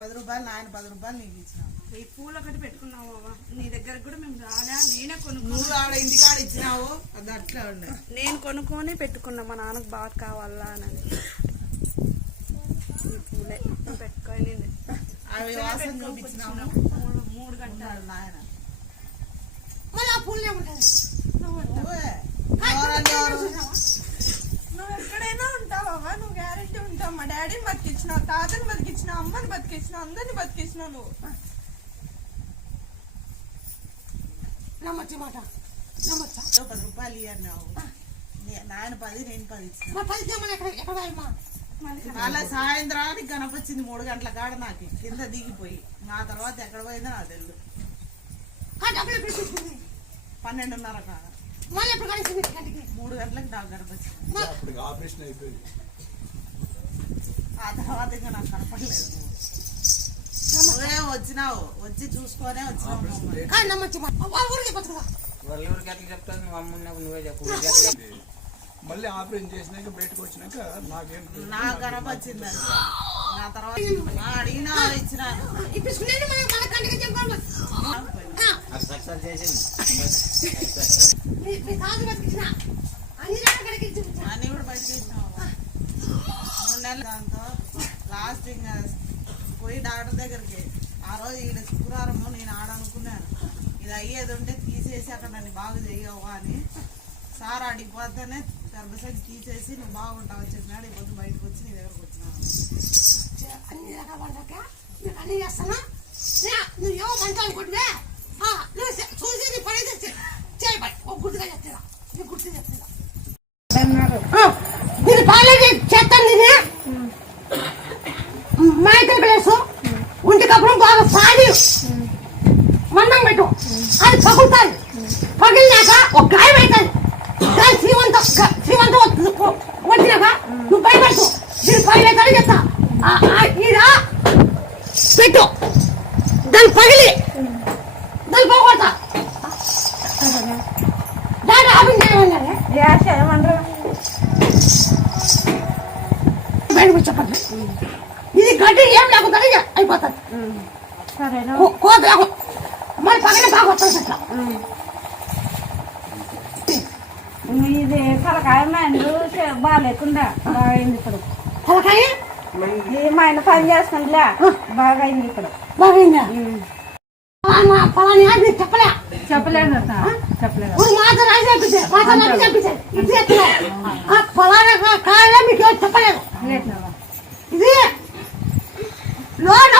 10 రూపాయలు నాయన 10 రూపాయలు నీకు ఇచ్చినావు. ఈ పూలు ఒకటి పెట్టుకున్నావు నీ దగ్గర కూడా మేము రాలే. నేనే నువ్వు ఆడ ఇంటికాడ ఇచ్చినావు, అది అట్లా ఉండే. నేను కొనుక్కొని పెట్టుకున్నా మా నాన్నకు బాగా కావాలా అని. ఈ పూలే పెట్టుకొని అవి వాసన చూపించినావు 3 గంటలు నాయన. నువ్వు ఎక్కడైనా ఉంటావా? నువ్వు గ్యారెంటీ ఉంటావు. మా డాడీని బతికించినావు, తాతని బతికించినావు, అమ్మని బతికించినావు, అందరిని బతికించినావు నువ్వు. నమ్మచ్చి మాట నమ్మచ్చా 10 రూపాయలు ఇవ్వన్నావు. నాయన 10 నేను 10 ఇచ్చిన. మళ్ళీ సాయంత్రానికి కనపచ్చింది 3 గంటల కాడ నాకు కింద దిగిపోయి. నా తర్వాత ఎక్కడ పోయిందో నాకు తెలియదు. 12:30 కాడ 3 గంటలకు నాకు కనపచ్చింది. ఆ తర్వాత ఇంకా నాకు కనపడలేదు. నువ్వే వచ్చినావు, వచ్చి చూసుకొనే వచ్చినావు. మళ్ళీ ఆపరేషన్ చేసినాక బయటకు వచ్చినాక నాకు కనపచ్చింది. నా తర్వాత అడిగినా ఇచ్చినాను. అన్ని కూడా బయట తీసినావు. 3 నెలలు దాంతో లాస్ట్ ఇంకా పోయి డాక్టర్ దగ్గరికి. ఆ రోజు ఈడ శుక్రవారం నేను ఆడనుకున్నాను, ఇది అయ్యేది ఉంటే తీసేసి అక్కడ నన్ను బాగు చేయవా అని. సార్ అడిగిపోతేనే గర్భసంచి తీసేసి నువ్వు బాగుంటావు అని చెప్పినాడు. ఇప్పుడు బయటకు వచ్చి నీ దగ్గరకు వచ్చినాను. అన్ని రకాల అన్ని చేస్తానా? నువ్వు ఏమో మంట అనుకుంటున్నా, నువ్వు చూసి నీ పని చేయబడి ఒక గుర్తుగా చెప్తా, నీ గుర్తు చెప్తా. నేను బాగాలేదు చేస్తాను. నేను మా ఇద్దరు ప్లేసు ఒంటికప్పుడు బాగా సాగి మందం పెట్టు, అది పగులుతుంది. పగిలినాక ఒక గాయం అవుతుంది. దాని శ్రీమంతం వచ్చినాక నువ్వు భయపడుతూ దీని పగిలేదని చెప్తా. ఈడ పెట్టు, దాన్ని పగిలి దాన్ని పోగొడతా. దాన్ని ఆపిన చేయమన్నారే బయటకు చెప్పండి. ఇది గడ్డి ఏం లేకుండా అయిపోతుంది. మళ్ళీ పగలే బాగా వస్తుంది. అట్లా ఇది తలకాయ మైండ్ బాగా లేకుండా బాగా అయింది ఇప్పుడు. తలకాయ ఈ మైండ్ పని చేసుకుంటా బాగా అయింది ఇప్పుడు. బాగా అయిందా? పలానా చెప్పలే చెప్పలేదు చెప్పలేదు. మాట రాసి పంపించారు. ఇది పలానా కాయలో మీకు చెప్పలేదు. ఇది లోన